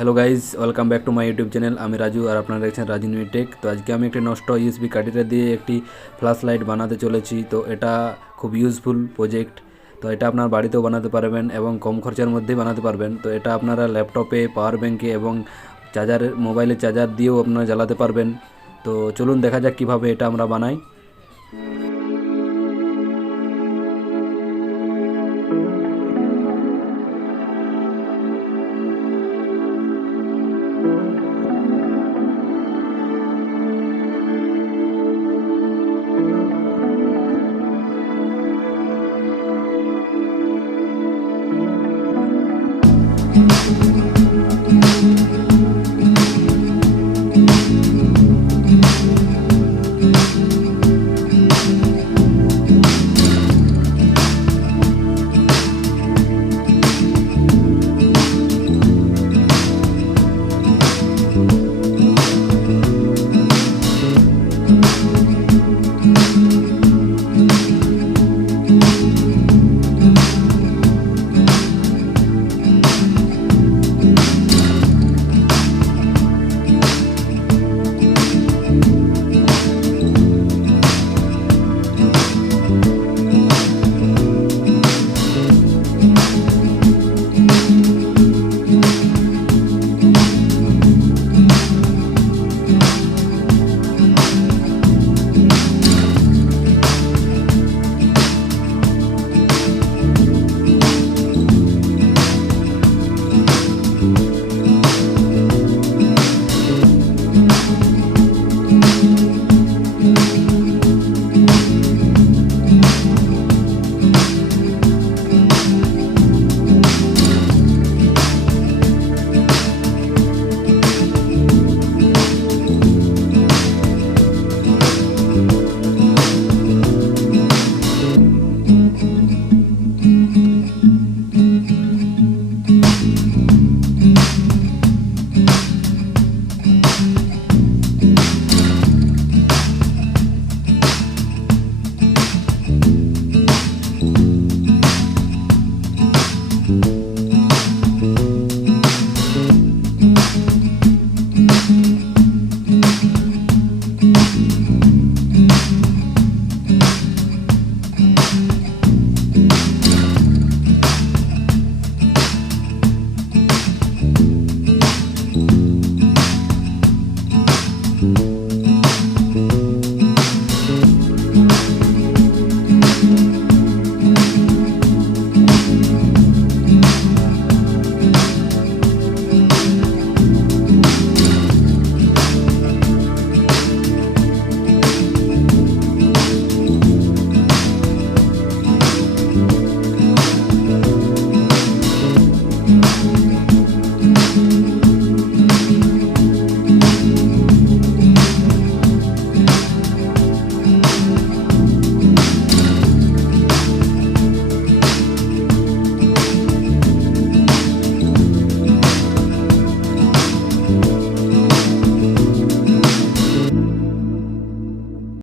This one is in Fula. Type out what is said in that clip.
Hello guys, welcome back to my YouTube channel. আমি রাজু আর আপনারা দেখছেন রাজু নিউ টেক। তো আজকে আমি একটি নষ্ট ইউএসবি কাঠিটা দিয়ে একটি ফ্ল্যাশ লাইট বানাতে চলেছি। তো এটা খুব ইউজফুল প্রজেক্ট। তো এটা আপনার বাড়িতেও বানাতে পারবেন এবং কম খরচার মধ্যেই বানাতে পারবেন। তো এটা আপনারা ল্যাপটপে, পাওয়ার ব্যাঙ্কে এবং চার্জারের মোবাইলের চার্জার দিয়েও আপনারা জ্বালাতে পারবেন। তো চলুন দেখা যাক কীভাবে এটা আমরা বানাই।